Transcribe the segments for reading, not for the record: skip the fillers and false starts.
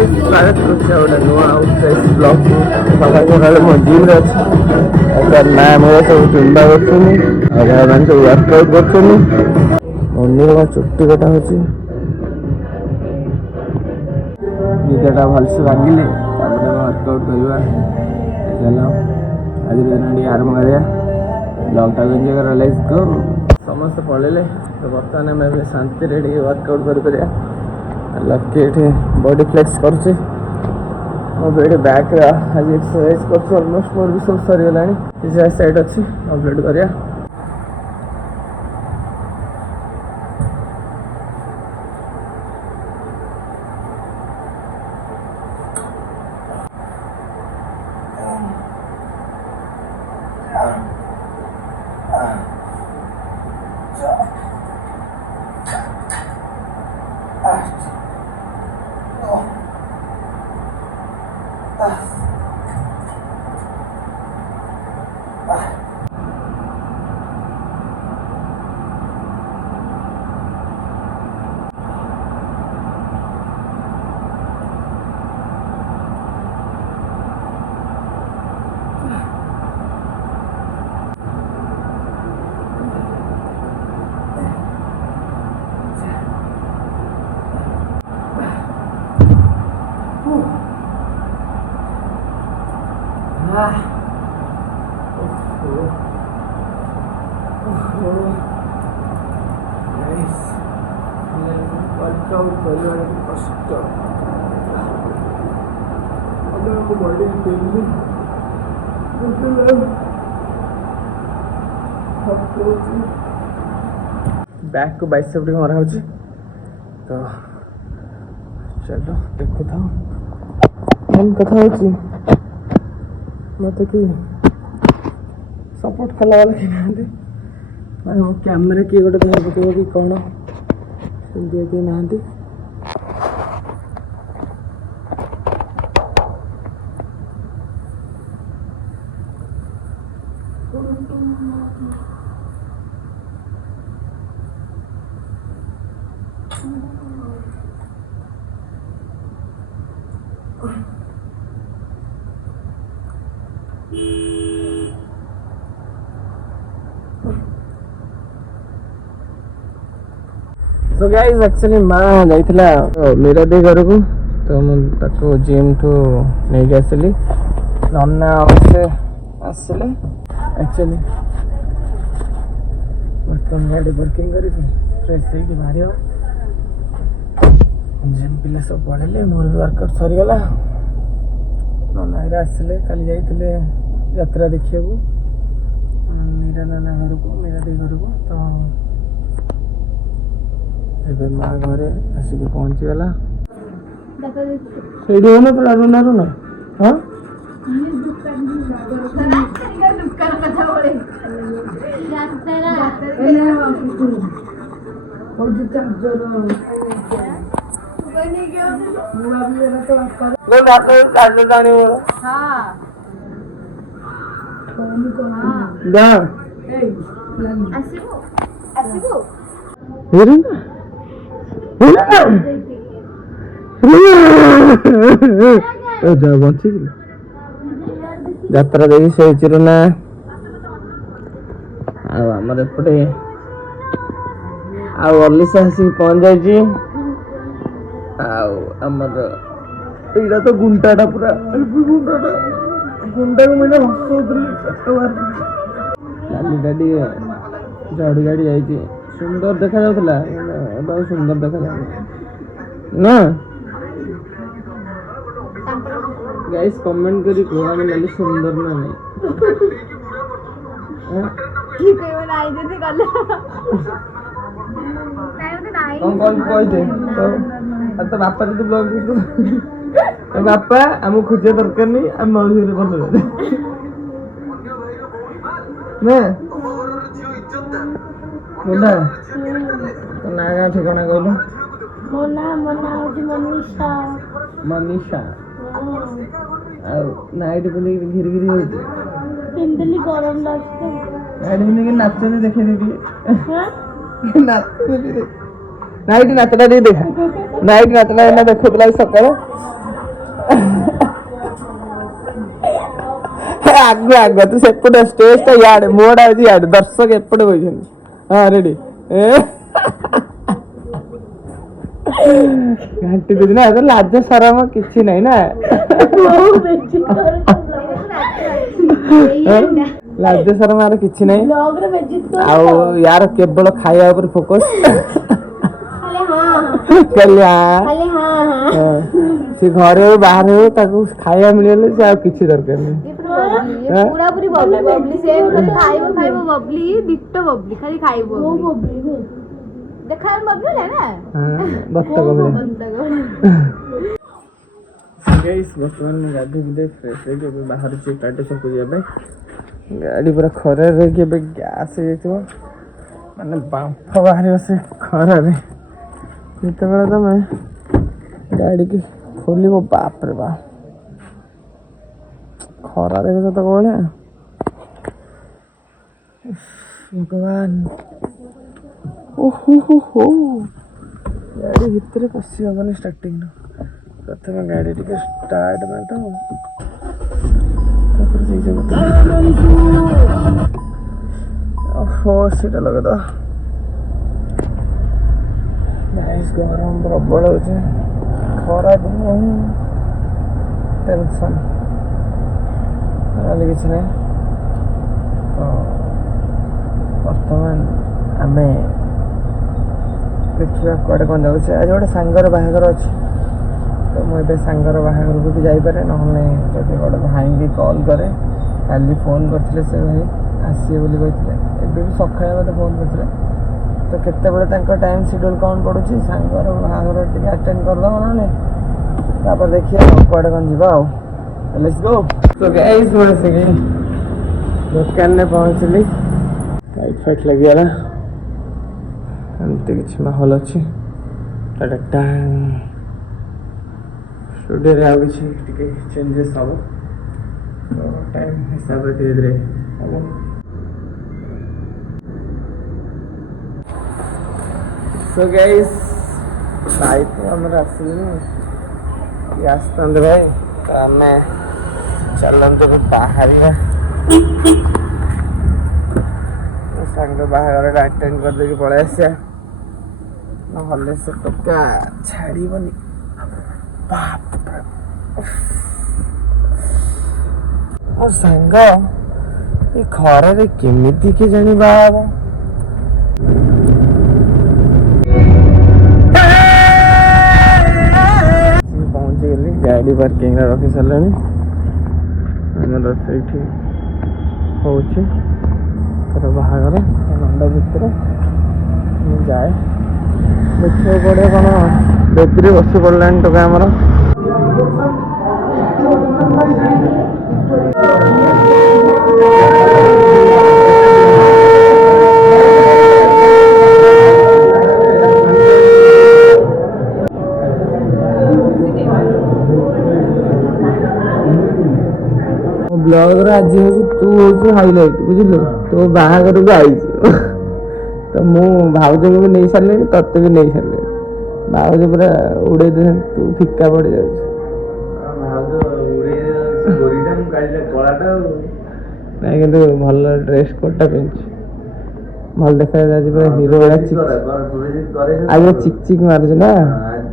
गाइस स्वागत करछे ओडा नुआ फ्रेश ब्लॉग सकाळ सकाळ मो जिम रे अछि एकर नाम है सब चिंता करछनी और मान सब वर्कआउट करछनी ओन्नी का चुट्टी कटा होछि निदेटा भलसे भागिले तापर वर्कआउट करबा चलो आज दिन डी आरंभ करिया ब्लॉग टा एंजॉय कर लेट्स गो समस्त पळेले तो बर्तमान में शांति रे वर्कआउट कर करिया लकी बॉडी फ्लेक्स करछे बेड बैक आज एक्सरसाइज करछे ऑलमोस्ट मोर भी सब सरी गलानी इस साइड अछि कंप्लीट करिया वर्कआउट करने कष्ट बॉडी बैक को बाइसेप टी मरा होची तो चलो देखो था मन कथा होची मत कि सपोर्ट कला वाला कि नांदे मैं कैमरा की गोटे धर पकेबो कि कोन सेमती के नांदे तो गाइस एक्चुअली मां जाइथिला मेरा दे घर को तो मैं ताको जिम टू नहीं गसली नन्ना से आसले एक्चुअली बर्तन गाड़ी वर्किंग करी फ्रेश है कि मारियो जिम पिले सब पड़ेले मोर वर्कआउट सरी गला नन्ना रे आसले काली जाइथिले यात्रा देखियो मेरा नाना घर को मेरा दे घर को तो एबे मां घरे आसिक पहुंची गला सेडी होना तो लाडू नारू ना हां दुकान कथा बोले यात्रा एले और चार्जर बने गया मुआ भी ना तो लो चार्जर जाने वो हां फोन को हां जा ए आसीबो हेरे बंची यात्रा देखी शोचर ना आमर एपटे आलिशा आसिक पहुंच जाइए आमर तो गुंटाटा पूरा गुंटा को मैंने लाली गाड़ी झाड़ू गाड़ी जाइए सुंदर देखा जाउथला बहुत सुंदर देखा जाउ ना गाइस कमेंट करी कोना में लाली सुंदर ना नहीं की कोई नहीं जदी गले नहीं तो कौन कोई दे तो बापा जदी ब्लॉग तो बापा हम खुजे दरकार नहीं हम मौजी रे बोल मैं बोला तो ना का ठिकाना कहलो मना होती मनीषा नाइट पे घिर घिरी होती पिंदली गरम लागते नाइट में के नाच दे देखे दीदी हां नाच दे नाइट नाचला दे देखा नाइट नाचला ना देखो तला सकाळ ଆଗ ଆଗ ତୁ ସେପଟେ ଷ୍ଟେଜ ଟା ଇଆଡେ ମୋଟା ଅଛି ଇଆଡେ ଦର୍ଶକ ଏପଟେ ବଇଛନ୍ତି ହଁ ରେଡି ଘାଣ୍ଟି ଦେଇଛି ନା ତ ଲାଜ ସରମ କିଛି ନାହିଁ ନା ଲାଜ ସରମ ଆର କିଛି ନାହିଁ ଆଉ ୟାର କେବଳ ଖାଇବା ଉପରେ ଫୋକସ ସେ ଘରେ ହଉ ବାହାରେ ହଉ ତାକୁ ଖାଇବା ମିଳିଗଲେ ସେ ଆଉ କିଛି ଦରକାର ନାହିଁ ପୁରାପୁରି ବବଲି ବବଲି ସେ ଖାଲି ଖାଇବ ଖାଇବ ବବଲି ଦିଟ ବବଲି ଖାଲି ଖାଇବ ଦେଖା ବବଲି ନା ବତକ ବର୍ତ୍ତମାନ ମୁଁ ଗାଧୋଇ ଗୁଧେଇ ଫ୍ରେଶ୍ ହେଇକି ଏବେ ବାହାରୁଛି କାଟି ଛକକୁ ଯିବା ପାଇଁ ଗାଡ଼ି ପୁରା ଖରାରେ ରହିକି ଏବେ ଗ୍ୟାସ୍ ହେଇଯାଇଥିବ ମାନେ ବାମ୍ଫ ବାହାରିବ ସେ ଖରାରେ ଯେତେବେଳେ ତମେ ଗାଡ଼ିକି ଖୋଲିବ ବାପରେ ବାପ ଖରା ଦେଖୁଛ ତ କୋଉଭଳିଆ ଭଗବାନ ଓହୋ ଗାଡ଼ି ଭିତରେ ପଶି ହବନି ଷ୍ଟାର୍ଟିଂରୁ ପ୍ରଥମେ ଗାଡ଼ି ଟିକେ ଷ୍ଟାର୍ଟ ମାରିଦେବ ତାପରେ ସେଇ ସବୁ ଓହୋ ସେଇଟା ଲଗେଇଦବ ଗରମ ପ୍ରବଳ ହଉଛି ଖରା ଦିନ ହିଁ ଟେନସନ୍ ନହେଲେ କିଛି ନାହିଁ ତ ବର୍ତ୍ତମାନ ଆମେ ଦେଖିବା କୁଆଡ଼େ କ'ଣ ଯାଉଛି ଆଜି ଗୋଟେ ସାଙ୍ଗର ବାହାଘର ଅଛି ତ ମୁଁ ଏବେ ସାଙ୍ଗର ବାହାଘରକୁ ବି ଯାଇପାରେ ନହେଲେ ଯଦି ଗୋଟେ ଭାଇଙ୍କି କଲ୍ କରେ କାଲି ଫୋନ୍ କରିଥିଲେ ସେ ଭାଇ ଆସିବେ ବୋଲି କହିଥିଲେ ଏବେ ବି ସକାଳେ ମୋତେ ଫୋନ୍ କରିଥିଲେ ତ କେତେବେଳେ ତାଙ୍କ ଟାଇମ୍ ସିଡ୍ୟୁଲ୍ କ'ଣ ପଡ଼ୁଛି ସାଙ୍ଗର ବାହାଘର ଟିକେ ଆଟେଣ୍ଡ କରିଦେବ ନହେଲେ ତାପରେ ଦେଖିବା କୁଆଡ଼େ କ'ଣ ଯିବା ଆଉ ଲେଟ୍ସ ଗୋ ତ ଗାଇସ୍ ମୁଁ ଆସିକି ଦୋକାନରେ ପହଞ୍ଚିଲି ଲାଇଟ୍ ଫାଇଟ୍ ଲାଗିଗଲା ଏମିତି କିଛି ମାହୋଲ ଅଛି ଷ୍ଟୁଡ଼ିଓରେ ଆଉ କିଛି ଟିକେ ଚେଞ୍ଜେସ୍ ହେବ ତ ଟାଇମ୍ ହିସାବରେ ଧୀରେ ଧୀରେ ହେବ ସୋ ଗାଇସ୍ ଭାଇ ତ ଆମର ଆସିଲେନି ଆସିଥାନ୍ତେ ଭାଇ ତ ଆମେ ଚାଲନ୍ତୁ ଏବେ ବାହାରିବା ସାଙ୍ଗ ବାହାଘରଟା ଆଟେଣ୍ଡ କରିଦେଇକି ପଳେଇ ଆସିବା ନହେଲେ ସେ ଟୋକା ଛାଡ଼ିବନି ମୋ ସାଙ୍ଗ ଏ ଖରାରେ କେମିତି କି ଜାଣି ବାହା ହବ ପହଞ୍ଚିଗଲି ଗାଡ଼ି ପାର୍କିଂରେ ରଖି ସାରିଲାଣି ଆମର ସେଇଠି ହେଉଛି ତାର ବାହାଘର ମଣ୍ଡପ ଭିତରେ ମୁଁ ଯାଏ ଦେଖିବାକୁ ପଡ଼ିବ କ'ଣ ବେଦିରେ ବସି ପଡ଼ିଲାଣି ଟୋକା ଆମର ବ୍ଲଗର ଆଜି ହେଉଛି ତୁ ହେଉଛି ହାଇଲାଇଟ୍ ବୁଝିଲୁ ତୋ ବାହାଘରକୁ ଆଇଛୁ ତ ମୁଁ ଭାଉଜଙ୍କୁ ବି ନେଇ ସାରିଲିଣି ତତେ ବି ନେଇ ସାରିଲିଣି ଭାଉଜ ପୁରା ଉଡ଼େଇ ଦେଇଛନ୍ତି ତୁ ଫିକା ପଡ଼ିଯାଉଛୁ ନାଇଁ କିନ୍ତୁ ଭଲ ଡ୍ରେସ୍ କୋଡ଼୍ଟା ପିନ୍ଧୁଛି ଭଲ ଦେଖାଯାଉଛି ଆଜି ପୁରା ହିରୋ ଭଳିଆ ଆଜି ଚିକ୍ ଚିକ୍ ମାରୁଛୁ ନା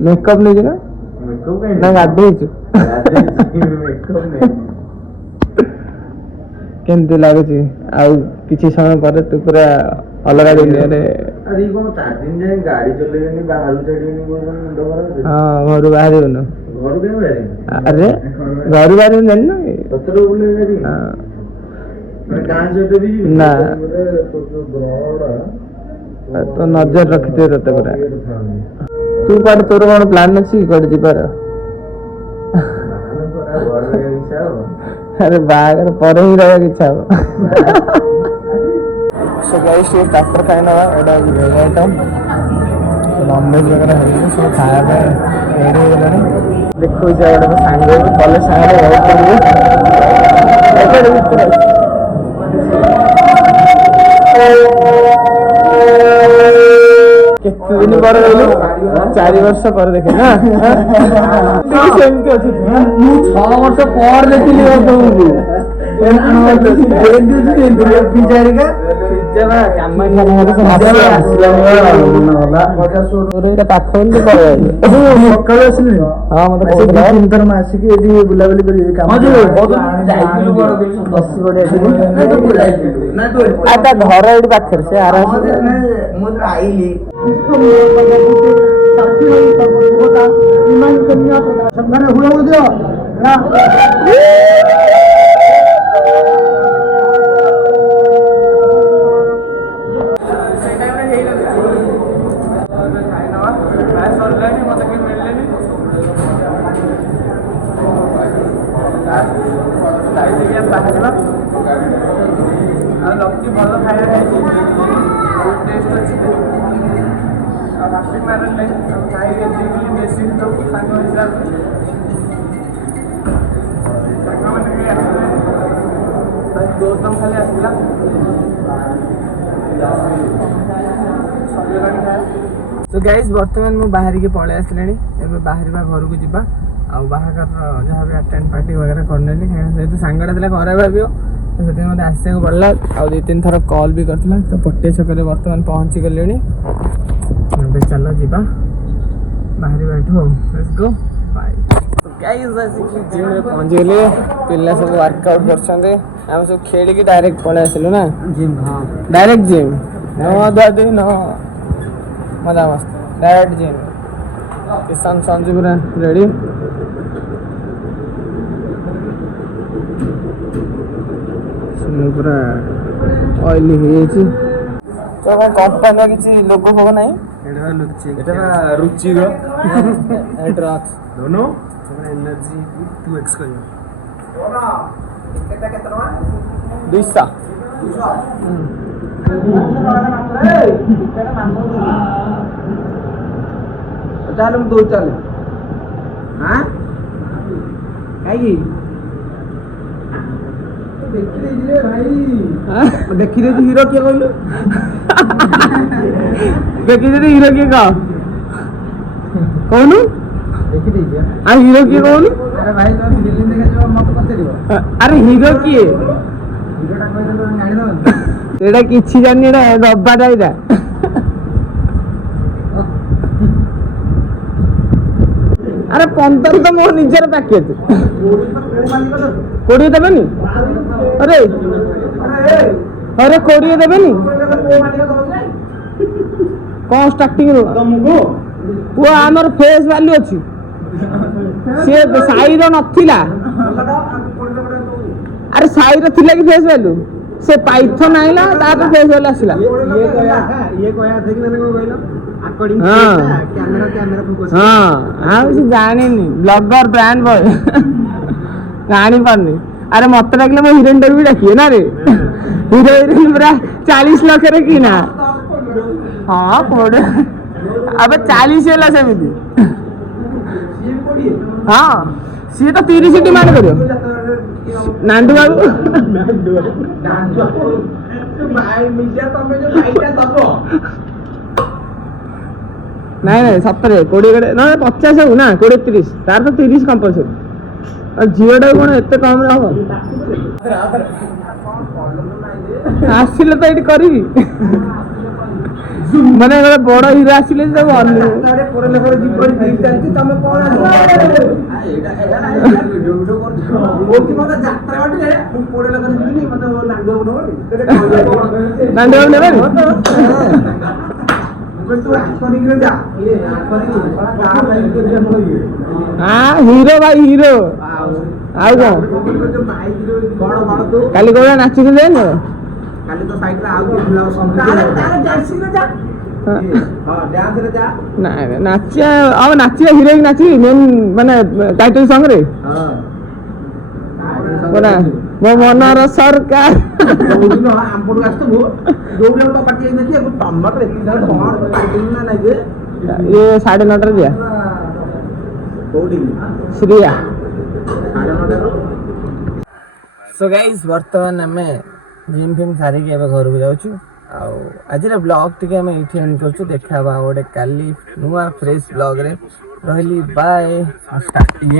ମେକଅପ୍ ନେଇଛୁ ନା ଗାଧେଇଛୁ କେମିତି ଲାଗୁଛି ଆଉ କିଛି ସମୟ ପରେ ତୁ ପୁରା ଅଲଗା ଦୁନିଆରେ ହଁ ଘରୁ ବାହାରିବୁନୁ ଆରେ ଘରୁ ବାହାରିବୁନି ଜାଣିନୁ ନା ତ ନଜର ରଖିଥିବେ ତତେ ପୁରା ତୁ କୁଆଡ଼େ ତୋର କ'ଣ ପ୍ଲାନ୍ ଅଛି କୁଆଡ଼େ ଯିବାର अरे बाहर पर ही रहने की इच्छा हो सो गाइस ये स्टार्टर खाई ना एटा वेज आइटम नॉनवेज वगैरह है सब खाया पे रेडी हो गलानी देखो जे एटा सांग कॉलेज सांग बहुत करिए केते କେତେଦିନ ପରେ ରହିଲୁ 4 ବର୍ଷ ପରେ ଦେଖେ ନା ସେମିତି ଅଛି ମୁଁ 6 ବର୍ଷ ପରେ ଦେଖିଲି ତମକୁ ସକାଳୁ ଆସିଲି। ହଁ ମତେ ତିନିଥର ଆସିକି ଏଠି ବୁଲାବୁଲି କରି ତା ଘର ଏଇଠି ପାଖରେ ସେ ଆରାମ ଭଲ ଖାଇବା ଖାଇଛି ଟେଷ୍ଟ ଅଛି ଆଉ ହାପି ମ୍ୟାରେଜ୍ ଲାଇଫ୍ ଖାଇକି ବେଶୀ ସବୁ ସାଙ୍ଗ ହିସାବରେ ସାଙ୍ଗମାନେ କେହି ଆସିଲେ ଗୌତମ ଖାଲି ଆସିଥିଲା ତ ଗାଇସ୍ ବର୍ତ୍ତମାନ ମୁଁ ବାହାରିକି ପଳେଇ ଆସିଲିଣି ଏବେ ବାହାରିବା ଘରକୁ ଯିବା ଆଉ ବାହାଘରର ଯାହା ବି ଆଟେଣ୍ଡ ପାର୍ଟି ବଗେରା କରିନେଲି କାହିଁକିନା ଯେହେତୁ ସାଙ୍ଗଟା ଥିଲା ଘରେ ଭାବିବ ସେଥିପାଇଁ ମୋତେ ଆସିବାକୁ ପଡ଼ିଲା ଆଉ 2-3 ଥର କଲ୍ ବି କରିଥିଲା ତ ପଟିଆ ଛକରେ ବର୍ତ୍ତମାନ ପହଞ୍ଚି ଗଲିଣି ଏବେ ଚାଲ ଯିବା ବାହାରିବା ଏଠୁ ଆଉ ଲେଟ୍ସ ଗୋ ବାଏ ଗାଇସ୍ ଆସିକି ଜିମ୍ରେ ପହଞ୍ଚିଗଲି ପିଲା ସବୁ ୱାର୍କଆଉଟ୍ କରୁଛନ୍ତି ଆମେ ସବୁ ଖେଳିକି ଡାଇରେକ୍ଟ ପଳେଇ ଆସିଲୁ ନା ଜିମ୍। ହଁ ଡାଇରେକ୍ଟ ଜିମ୍ ନ ଧୁଆଧୁଇ ନ ମଜା ମସ୍ତ ଡାଇରେକ୍ଟ ଜିମ୍ କିଷାନ ସଞ୍ଜୁ ପୁରା ରେଡ଼ି ପୁରା ଅଏଲି ହେଇଯାଇଛି ତ କମ୍ପାନୀର କିଛି ଲୋକ ଫୋଗ ନାହିଁ ଏଇଟା ରୁଚିର ଡ୍ରଗ୍ସ ଦୋନୋ ଏନର୍ଜି 2x କରିବ 200 ଚାଲେ ମୁଁ ଦଉଚି ଚାଲେ ହାଁ କାହିଁକି ଦେଖିଦେଇଛି ଭାଇ ଦେଖିଦେଇଛି ହିରୋ କିଏ କହିଲୁ ଦେଖିଦେଲି ହିରୋ କିଏ କହ କହୁନୁ ଦେଖିଦେଇଛି ଆଉ ହିରୋ କିଏ କହୁନୁ ଆରେ ଭାଇ ତମେ ଫିଲ୍ମ ଦେଖାଯିବ ମତେ ପଚାରିବ ଆରେ ହିରୋ କିଏ ହିରୋଟା କହିଲେ ତମେ ଜାଣିଦବ ଏଇଟା କିଛି ଜାଣିନି ଏଇଟା ରବାଟା ଏଇଟା ଆରେ 15 ତ ମୋ ନିଜର ପ୍ୟାକେଜ 20 ଦେବେନି ଆରେ ଆରେ 20 ଦେବେନି କଣ ଷ୍ଟାର୍ଟିଂ ରୁ ପୁଅ ଆମର ଫେସ୍ ଭ୍ୟାଲ୍ୟୁ ଅଛି ସିଏ ସାଇର ନଥିଲା ଆରେ ସାଇର ଥିଲା କି ଫେସ୍ ଭ୍ୟାଲ୍ୟୁ ସେ ପାଇଥନ ଆଇଲା ତାପରେ ଫେସ୍ ଭ୍ୟାଲ୍ୟୁ ଆସିଲା ହଁ ଆଉ ସେ ଜାଣିନି ବ୍ଲଗର ବ୍ରାଣ୍ଡ ବୟ ଜାଣିପାରୁନି ଆରେ ମତେ ଡାକିଲେ ମୋ ହିରୋଇନ ବି ଡାକିବେ ନା ରେ ହିରୋ ହିରୋଇନ ପୁରା 40 ଲକ୍ଷରେ କିଣା ହଁ 20 ଆବେ 40 ହେଲା ସେମିତି ହଁ ସିଏ ତ 30 ଡିମାଣ୍ଡ କରିବ ନାଣ୍ଡୁ ବାବୁ ନାଇଁ ନାଇଁ ସତରେ 20 ନା 50 ହଉ ନା 20-30 ତାର ତ 30 କମ୍ପଲସରି ଆଉ ଝିଅଟାକୁ କଣ ଏତେ କମ୍ ରେ ହବ ଆସିଲେ ତ ଏଇଠି କରିବି ମାନେ ଗୋଟେ ବଡ ହିରୋ ଆସିଲେ ସବୁ ହିରୋ ଭାଇ ହିରୋ ଆଉ କଣ କାଲି କୋଉଟା ନାଚିଥିଲେ କାଲି ତ ସାଇଡରେ ଆଉ ନାଚିବା ଆଉ ନାଚିବା ହିରୋଇନ ନାଚିବି ମେନ୍ ମାନେ ଟାଇଟଲ ସଙ୍ଗ ରେ ମୋ ମନର ସରକାର ଆମପଟକୁ ଆସିଥିବୁ ଯୋଉଠି ତ ପାଟି ଯାଇନଛି ଟମାଟର ଇଏ 9:30 ଯିବା କୋଉଠି ଶ୍ରୀୟା ସୋ ଗାଇସ୍ ବର୍ତ୍ତମାନ ଆମେ ଜିମ୍ ଫିମ୍ ସାରିକି ଏବେ ଘରକୁ ଯାଉଛୁ ଆଉ ଆଜିର ବ୍ଲଗ୍ ଟିକେ ଆମେ ଏଇଠି ଏଣ୍ଡ କରୁଛୁ। ଦେଖା ହେବା ଗୋଟେ କାଲି ନୂଆ ଫ୍ରେଶ୍ ବ୍ଲଗ୍ରେ। ରହିଲି ବାଏ।